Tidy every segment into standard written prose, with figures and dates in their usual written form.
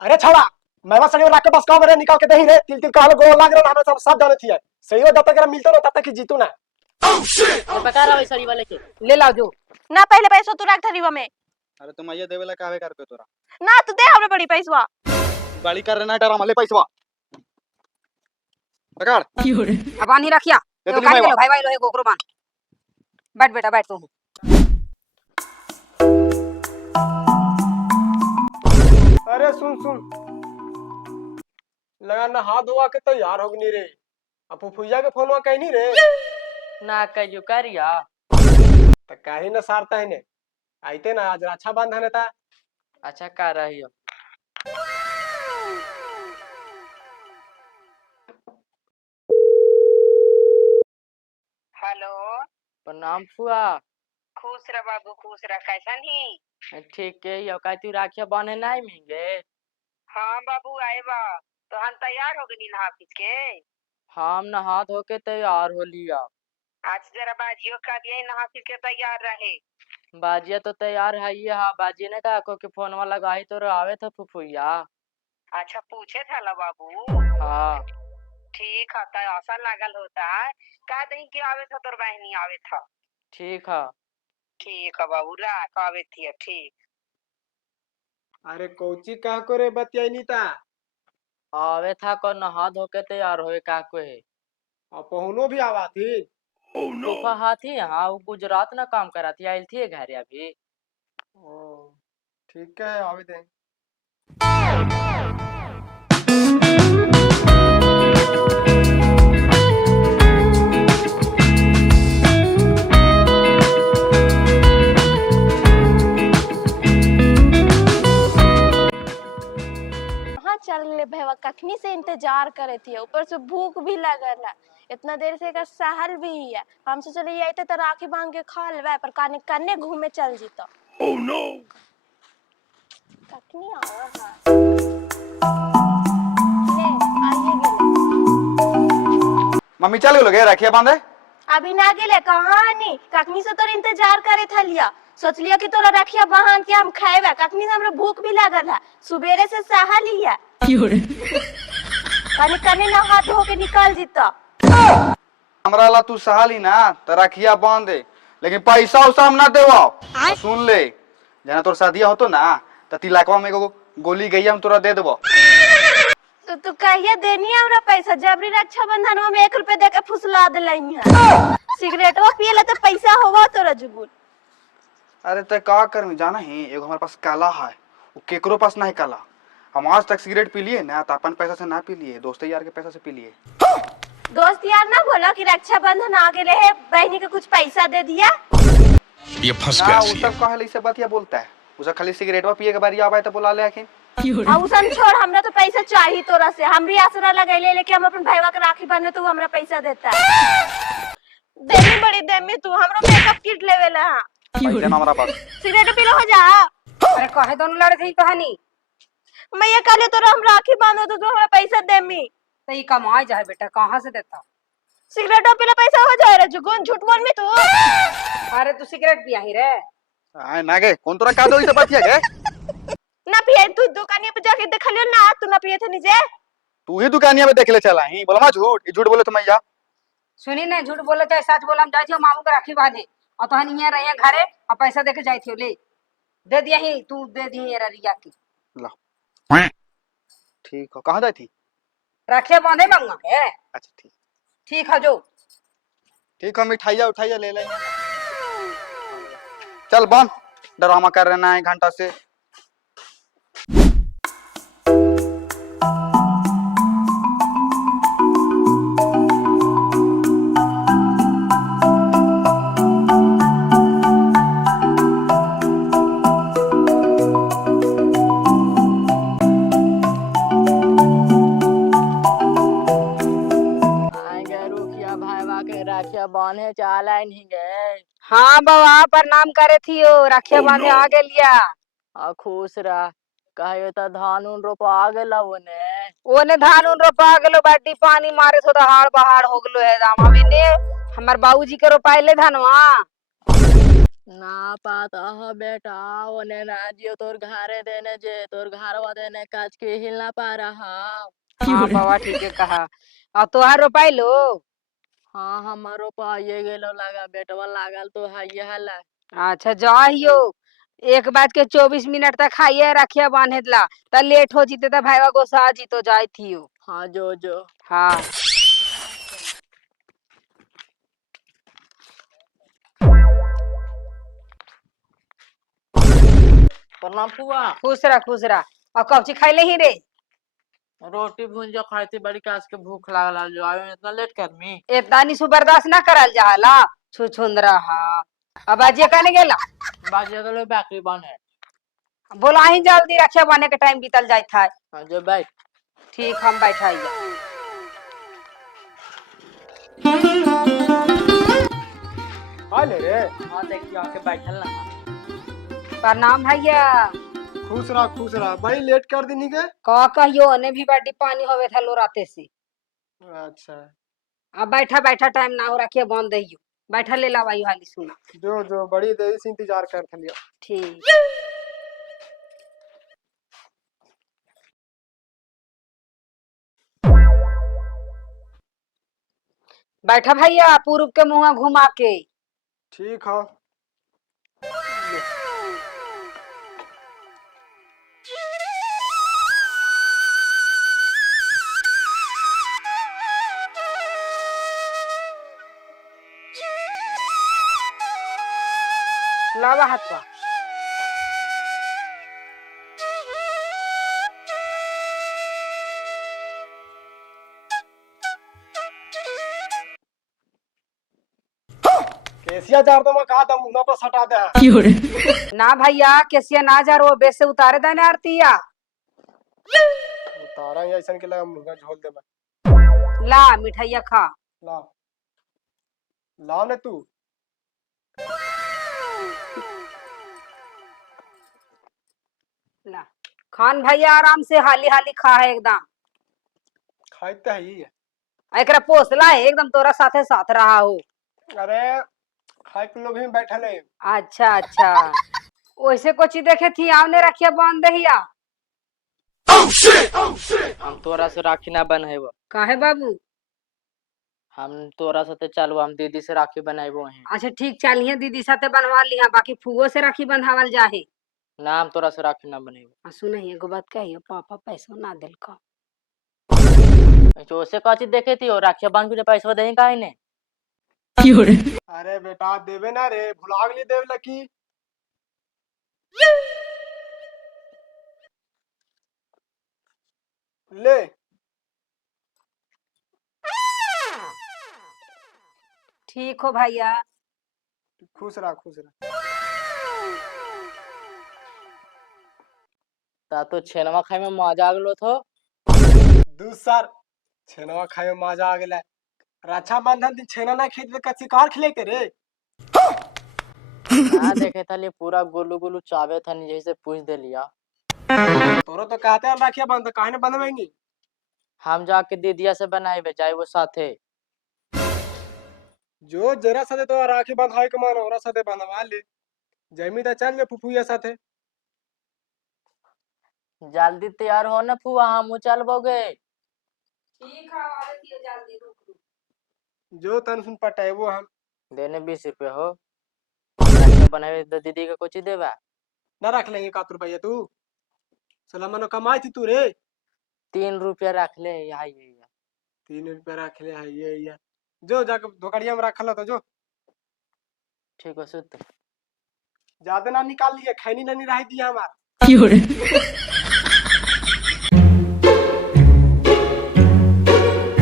अरे छौड़ा मैं सगे राख के बस का मेरे निकाल के दही रे तिल तिल कहलो गोल लाग रे हमें सब जाने थी सही हो जब तक मिलतो ना तब तक जीतू ना। अरे बता रहा सड़ी वाले के ले लाओ जो ना पहले पैसा तू रख धरीवा में। अरे तुम ये देवेला काहे कर पे तोरा ना तू दे हमरे बड़ी पैसवा गाड़ी कर ना डरा मले पैसा पकड़ अब आनी रखिया दे तो तो काट भाई लो भाई भाई लोहे गोकरो बांध। बैठ बेटा बैठ तू। अरे सुन सुन लगा ना हाथ धोआ के तैयार होगनी रे अब फुफुइया के फोनवा कहनी रे ना कहियो करिया त काहे न सारता है ने आइते ना आज रक्षा बंधन है ता। अच्छा कर रही हो। हेलो प्रणाम फुआ। खुश रह बाबू खुश रह कैसन ही। ठीक है यो का तू राखिया बने नहीं मिंगे। हाँ बाबू आए बा तो हम तैयार हो गए हाफिज के। हम नहा धो के तैयार हो लिया। आज जरा बाजियो का दिया नहा फिर के तैयार रहे। बाजिया तो तैयार है ये हाँ बाजी ने कहा को कि फोनवा लगाई तो आवे था फुफुइया। अच्छा पूछे था ला बाबू। हाँ ठीक है तो आशा लागल होता है का दही के आवे था तोर बहनी आवे था। ठीक है। ठीक है बाबू राख आवे थी ठीक। अरे कोची कह को रे बतियानी ता आवे था को नहा धो के तैयार होए का को है। और पहुनो भी आवा थी। फूफा हाथी हाँ वो गुजरात ना काम करा थी आई थी घर अभी। ओ ठीक है आवे दे। कहाँ चल ले भैया कखनी से इंतजार करे थी ऊपर से भूख भी लगल है इतना देर से का सहल भी है हमसे चले ये आते तो राखी बांध के खा लेवे पर काने कन्ने घूमे चल जीता। ओह नो कखनी आवा है ले आइए गेले मम्मी चल गेलो गे राखिया बांधे अभी ना गेले कहाँ नहीं कखनी से तोर इंतजार करे था लिया सोच लिया कि तोरा रखिया बांध के हम खाएबे कखनी से हमरा भूख भी लागल है सुबेरे से सहल ही है कने कने ना हाथ धो के निकाल जीता। हमरा ला तू सहाली ना त राखिया बांध दे लेकिन पैसा उसा हम ना देवाओ। सुन ले जना तोर शादिया होतो ना त तिलकवा में एगो गोली गैया हम तोरा दे देबो। तो तू कहिया देनी है हमरा पैसा जबरी रक्षाबंधन में 1 रुपया दे के फुसला देलई है सिगरेटवा पियला तो पैसा होवा तोरा जुगुल। अरे त का करमी जाना ही एगो हमारे पास काला है वो केकरो पास नहीं काला हम आज तक सिगरेट पी लिए ना तो अपन पैसा से ना पी लिए दोस्त यार के पैसा से पी लिए। दोस्त यार ना बोला कि रक्षाबंधन आ गेले है बहनी के कुछ पैसा दे दिया। ये फंस ना गया वो सी सब कहे से बात या बोलता है उसे खाली सिगरेटवा पिए के बारी आवे तो बुला ले आखिर। औसन छोड़ हमरा तो पैसा चाहिए तोरा से हमरी आसरा लगैले लेके हम अपन भाईवा के राखी बांधे तो हमरा पैसा देता है। देनी बड़ी दे में तू हमरो मेकअप किट लेवेला पैसा ना हमारा पास सिगरेट पी लो हो जा। अरे कहे दोनों लड़े थे कहानी मैं ये काले तोरा हम राखी बांधो तो हमरा पैसा दे मी तो ये कमाई जाए बेटा कहाँ से देता। सिगरेट पीला पैसा हो जाए रे जुगुन झूठ बोल में तू। अरे तू सिगरेट पिया ही रे आए ना गे कौन तोरा का दो इसे बात गे ना पिए तू दुकानिया पे जाके देख लियो ना तू ना पिए थे नीचे तू ही दुकानिया में देख ले चला ही बोला मा झूठ ये झूठ बोले तो मैं जा सुनी ना झूठ बोले चाहे सच बोला हम जाए मामू के राखी बांधे और तो हन यहाँ रहे घरे और पैसा देके जाए थे ले दे दिया ही तू दे दी है रिया की ला ठीक हो कहाँ जाई थी राखिया बांधे मांगा के अच्छा ठीक ठीक है जो ठीक है मिठाइया उठाइया ले लेंगे चल बांध ड्रामा कर रहे ना 1 घंटा से। राखिया बांधे चाला नहीं गए। हाँ बाबा प्रणाम करे थी ओ राखिया बांधे आ गए लिया आ खुश रह कहे तो धान उन रोपा आ गेला ओने धान उन रोपा गेलो बाटी पानी मारे तो दहाड़ बहाड़ हो गेलो है दामा में ने हमर बाबूजी के रोपाइले धानवा ना पाता हो बेटा ओने ना जियो तोर घरे देने जे तोर घरवा देने काज के हिल ना पा रहा। हाँ बाबा ठीक है कहा। और तोहार रोपाई लो। हाँ हमारो पाइए गेलो लगा बेटवा लागल तो है ये हला। अच्छा जाइयो 1:24 तक खाइए रखिए बांधे ला त लेट हो जीते त भाईवा गोसा जी तो जाई थियो। हाँ जो जो। हाँ प्रणाम फुआ। खुश रहा। और कब खाई ले ही रे। रोटी भुंजा खाई थी बड़ी काज के भूख लागल जो आयो इतना लेट कर मी। इतना निसु बर्दाश्त ना करल जाला छुछुंदरा हा। अब अजिए कहने गेला बाजे गलो बैकरी बन है। बोला ही जल्दी रखिए बने के टाइम बीतल जाए था। हाँ जो बैठ। ठीक हम बैठाइए। आ ले रे। हाँ देखिए आके बैठल ना। प्रणाम भैया। खुश रहा बड़ी लेट कर दी के। कह कहियो ने भी बड़ी पानी होवे था लो राते से। अच्छा अब बैठा बैठा टाइम ना हो रखिए बंद दइयो। बैठा ले ला भाई हाली सुना। जो जो बड़ी देरी से इंतजार कर लिया। ठीक बैठा भैया पूर्व के मुंह घुमा के। ठीक है। लावा हाथ पा। केसिया जार तो मैं कहा था मुंह पर सटा दे। ना भैया कैसे ना जा रो बेस से उतारे देने आरतिया। तारा ही ऐसा के लगा मुंह झोल दे मैं। ला मिठाइया खा। ला लाओ ने तू। ला खान भैया आराम से हाली हाली खा है एकदम। खाइते है ही। एकरा पोसला है एकदम तोरा साथे साथ रहा हो। अरे खाए के लोग भी बैठल है। अच्छा अच्छा वैसे कोची देखे थी आवने रखिया बांध दहिया। हम तोरा से राखी ना बनाएबो। काहे बाबू। हम तोरा साथे चलबो हम दीदी से राखी बनाएबो हैं। अच्छा ठीक चलिए दीदी साथे बनवा लिया बाकी फुओ से राखी बंधावल जाहे। ना हम तोरा से राखी ना बनाएबो। सुनही एगो बात कहियो पापा पैसा ना दिल का। जो से काची देखे थी और राखी बांध के पैसा देही काहे ने। अरे बेटा देवे ना रे भुला गली देव लकी। ले ठीक हो भैया। खुश रहा खुश रहा। ता तो छेनवा खाए में मजा आ गेलो थो। दूसर छेनवा खाए में मजा आ गेला। रक्षाबंधन दिन छेना ना खींच के शिकार खिले के रे। ना देखे था ले पूरा गोलू गोलू चावे था नीचे से पूछ दे लिया। तोरो तो कहते हैं राखिया बंद काहे ने बनवेंगी। हम जाके दीदिया से बनाए जाए वो साथे। जो जरा साथे तो राखी बंधाई के मन ओरा साथे बंधवा ले। जमी तो चल ले फुफुया साथे। जल्दी तैयार हो ना फुआ हम चलबोगे। ठीक है आरती जल्दी रुक। जो तन सुन पटाएबो हम। देने 20 रुपया हो। राखी बनाए तो दीदी का कुछ देवा। ना रख लेंगे 1 रुपया तू। सला मनो कमाई थी तू रे। 3 रुपया रख ले यहाँ ये 3 रुपया रख ले है ये जो जाके धोकड़िया में रखल तो जो। ठीक है सुत। ज्यादा ना निकाल लिए खैनी नहीं रह दिया हमार।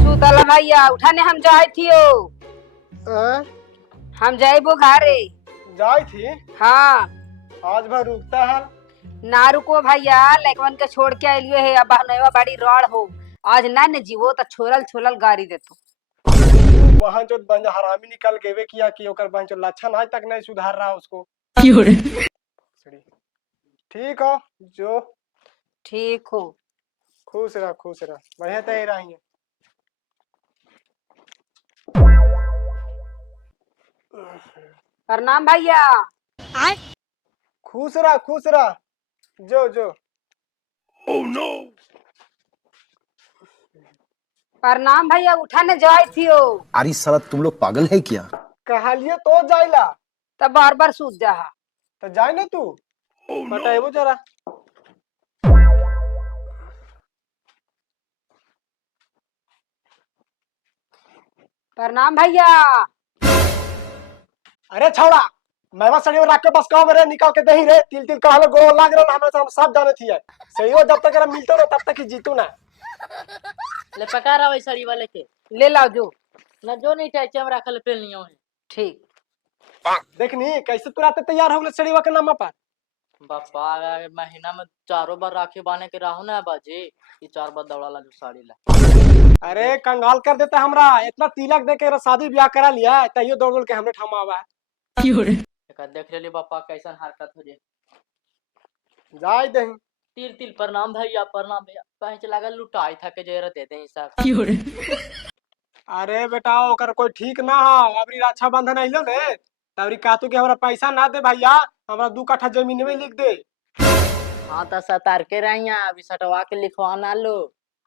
सुतला भैया उठाने हम जाए थियो। हम जाइबो घरे। जाई थी हाँ आज भर रुकता है। ना रुको भैया लैकवन के छोड़ के आइलियो है अब नैवा बाड़ी रड़ हो। आज ना न जीवो तो छोलल छोलल गाड़ी देतो। वहां जो बंज हरामी निकल गेवे किया कि ओकर बंज जो लक्षण आज तक नहीं सुधार रहा उसको। ठीक हो जो। ठीक हो। खुश रह बढ़िया तय रही। प्रणाम भैया। खुश रह जो जो। प्रणाम भैया, उठाने जाए थियो। अरे साला तुम लोग पागल है क्या? कहलिए तो जाइला। तब बार बार सूत जा। तो जाए ना तू। बताइबो जरा। प्रणाम भैया। अरे छौड़ा, मैवा सड़ियो राख के बस कहो मेरे निकाल के दही रे, तिल तिल कहलो गोड़ लाग रे हमरा हम सब जाने थी है। सही हो, जब तक अगर मिलतो ना तब तक ही जीतू ना। ले पका रहा वही सड़ी वाले के ले लाओ जो। ना जो नहीं चाहे चम रखल पेल नहीं है। ठीक। देखनी कैसे तुराते तैयार हो गए सड़ीवा के नाम पर। बापा महीना में 4 बार राखी बांधे के राहु ना बाजी, ये 4 बार दौड़ा ला जो साड़ी ला। अरे कंगाल कर देता हमरा, इतना तिलक दे के शादी ब्याह करा लिया तैयो दौड़ दौड़ के हमने ठमावा है। देख ले बापा कैसन हरकत हो जे। जाय दही। तिल तिल प्रणाम भैया पहच लागल लुटाई था के जरा दे दे सब। अरे बेटा ओकर कोई ठीक ना है, अबरी रक्षा बंधन आइलो ने तबरी कातू के हमरा पैसा ना दे भैया, हमरा 2 कट्ठा जमीन में लिख दे। हाँ तो सतार के रहिया अभी सटवा के लिखवा ना लो।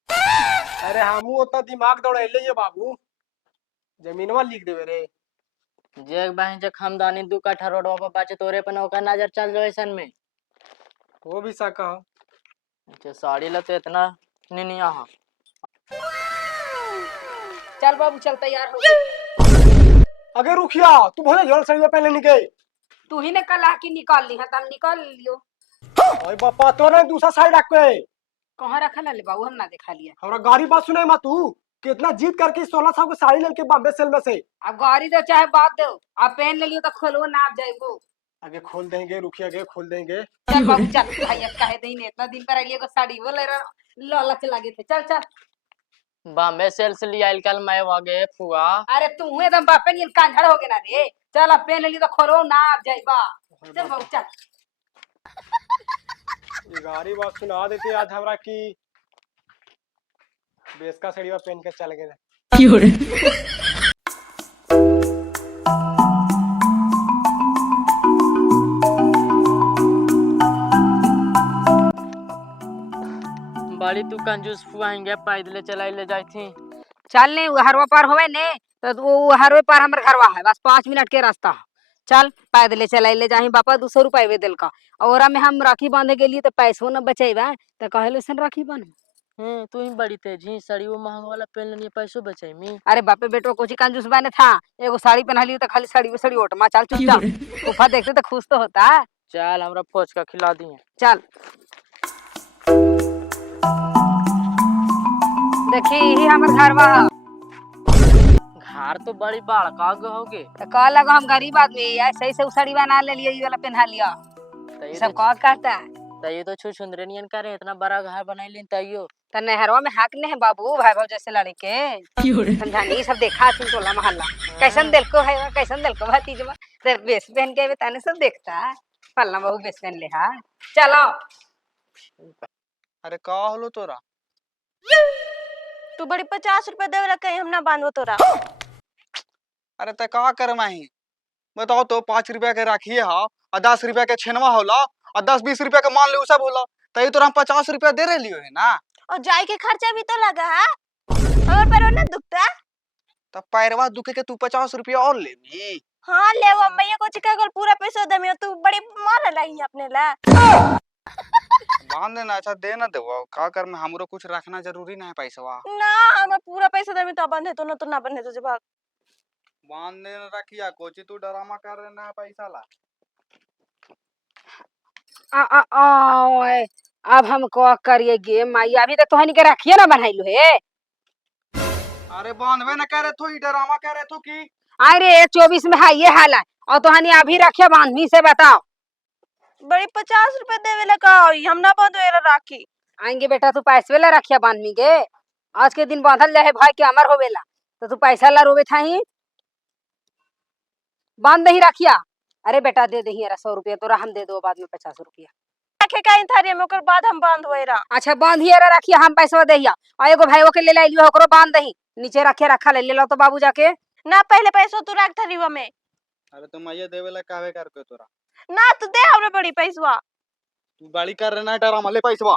अरे हमू उतना दिमाग दौड़ैले ये बाबू, जमीनवा लिख देवे रे। जे बहन जे खानदानी 2 कट्ठा रोडवा पर बाचे तोरे पर ओकर नजर चल जाए सन में। वो भी सा कहो। अच्छा साड़ी ला तो इतना निनिया हां। चल बाबू चल, तैयार हो गए। अगे रुखिया तू भले जोल सड़ीवा पहले निके। तू ही ने कल आके निकाल ली है, तब निकाल लियो। ओए बापा तो ने दूसरा साइड रख के। कहाँ रखल है बाबू, हम ना देखा लिया। हमरा गाड़ी बात सुने मा तू कितना जीत करके 1600 की साड़ी लेके बॉम्बे सेल में से। अब गाड़ी दो चाहे बात दो, अब पहन ले लियो तो खोलो ना आप जाएगो। आगे खोल देंगे रुखिया के खोल देंगे। चल बाबू चल, भैया काहे दही ने इतना दिन पर आइए को साड़ी वो ले रहा लालच लगे थे। चल चल। बॉम्बे सेल से लिया कल मैं वागे फुआ। अरे तू एकदम बापे नहीं कांझड़ हो गए ना रे। चल अब पहन ली तो खोलो ना आप जाइबा। चल बाबू चल। ये गाड़ी बात सुना देती आज हमरा की बेस का सड़ीवा पहन के चल गए। बड़ी तू कंजूस फुआएंगे पैदले चलाई ले जाई थी। चल ने हरवा पार होवे ने तो वो हरवे पार हमर घरवा है, बस 5 मिनट के रास्ता है। चल पैदले चलाई ले जाही बापा, 200 रुपये वे दिल का। और में हम राखी बांधे के लिए तो पैसों न बचेबा तो कहले सन राखी बांध। तू ही बड़ी तेज ही साड़ी वो महंगा वाला पहन लेनी पैसों बचाई मी। अरे बापे बेटो कुछ कंजूस बने था, एगो साड़ी पहना ली तो खाली साड़ी ओटमा। चल चुपचाप, फूफा देखते तो खुश तो होता। चल हमरा फोच का खिला दिए। चल देखी ही हमर घरवा। घर तो बड़ी बड़का होगे। तो कह लगा हम गरीब आदमी ऐसे ही से साड़ी बना ले लिया, ये वाला पहना लिया। सब कौन कहता है तैयो तो छुछुंदरे नियन करे, इतना बड़ा घर बनाई लेन तैयो। तो नहरवा में हक ने है बाबू, भाई भाव जैसे लड़के समझानी सब देखा थी टोला मोहल्ला। कैसन दिल को है, कैसन दिल को भतीजवा तो बेस पहन के ताने सब देखता है। पल्ला बहू बेस पहन ले। हाँ चलो। अरे का होलो तोरा? तू बड़ी 50 रुपए देवे कहीं हम ना बांधो तोरा। अरे त का कर माही बताओ तो, 5 रुपया के राखिए हा और 10 रुपया के छेनवा होला और 10-20 रुपया के मान लो सब होला, तई तो हम 50 रुपया दे रहे लियो है ना। और जाए के खर्चा भी तो लगा है, और पर ना दुखता। तब पैरवा दुखे के तू 50 रुपया और ले नी। हाँ ले वो मैया को चिका कर पूरा पैसा दे में, तू बड़ी मार रही अपने ला। बांध देना, अच्छा दे ना देवो का कर में, हमरो कुछ रखना जरूरी ना है पैसवा। ना हम पूरा पैसा दे में तो बंधे तो ना बंधे तो जब बांध देना रखिया, कोची तू ड्रामा कर रहे ना पैसा ला। ओए अब हम को करिए गे माई, अभी तक तोहनी के रखिए ना बनाइलो है। अरे बांधवे ना करे तो, ड्रामा कर रहे तो की। अरे 24 में है ये हाल है और तोहनी अभी रखे बांधनी से बताओ। बड़ी 50 रुपए देवे लगा हम ना बांधो एरा राखी। आएंगे बेटा तू पैसे ला रखिया बांधनी के, आज के दिन बांधल जाए भाई के अमर होवेला तो तू पैसा ला रोवे था ही बांध नहीं रखिया। अरे बेटा दे दही 100 रुपया तोरा, हम दे दो बाद में 50 रुपया रखे कहीं थारी में, ओकर बाद हम बांध होएरा। अच्छा बांधिए रखिया, हम पैसा दहिया और एगो भाईओ के ले ला लियो, ओकरो बांध दही नीचे रखे रखा ले लो तो बाबू जाके ना पहले पैसा तू रख थारी में। अरे तुम ये देवे ला काहे कर के तोरा ना तू दे हमरा बड़ी पैसवा। तू गाड़ी कर रहा है डरामा, ले पैसा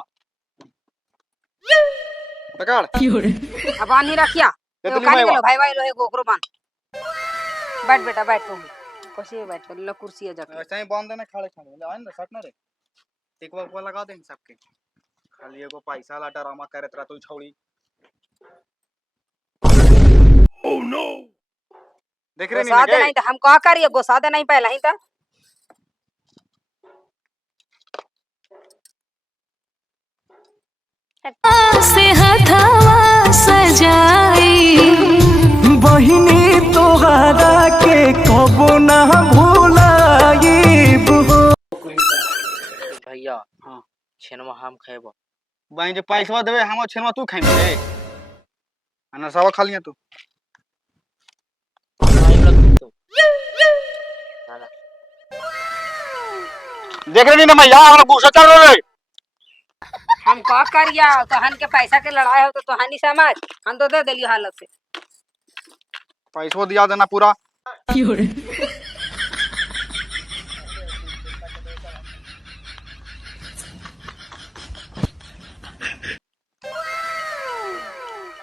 पकड़। अब बांध ही रखिया। ये तो तो कानी लिमाई गेलो भाई भाई लोहे गोकरो बांध। बैठ बेटा बैठ तू। कैसे बैठ कर लो कुर्सी जाके। ऐसे ही बांध देना खड़े खड़े, ले आइन ना सट ना रे। एक बार लगा दे सबके। खाली एगो पैसा ला डरामा करे तरा तू छौड़ी। Oh no. देख रहे गोसा दे नहीं नहीं तो हम का करिए, गोसा दे नहीं पहला ही तो। से हथवा सजाई बहिनी तोहरा के कबो ना भुलाईब हो। भैया हाँ छेनवा हम खेबो। बाई जे पैसा देबे हम छेनवा तू खाइम रे। अना सब खा लिया तू। देख रही ना भैया हमरा गुस्सा चढ़ रहा है। हम का करिया, तोहन के पैसा के लड़ाई हो तो तोहनी समझ, हम तो दे देलियो हालत से। पैसा दिया देना पूरा।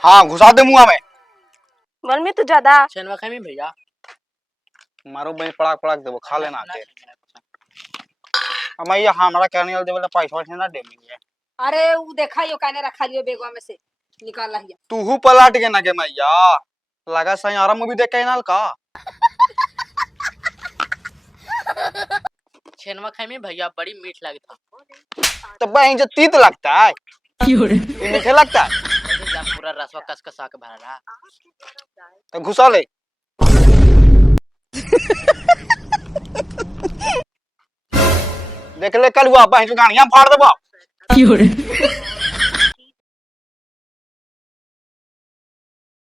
हाँ घुसा दे मुंह में। गर्मी तो ज्यादा। छेनवा खाई भैया। मारो बे पड़ाक पड़ाक देबो खा लेना आते। अब ये हमरा करने वाला देबे पैसा ना देबे। अरे वो देखा यो काने रखा लियो बेगवा में से निकाल लिया। तू पलट के ना के मैया लगा सयारा मूवी देख के नाल का। छेनवा खाई भैया बड़ी मीठ लगता। तो बहन जो तीत लगता है ये मीठे लगता है। पूरा रसवा कस कसा के भरला तो घुसा ले। देख ले कल हुआ बहन जो गाड़ियां फाड़ देबो।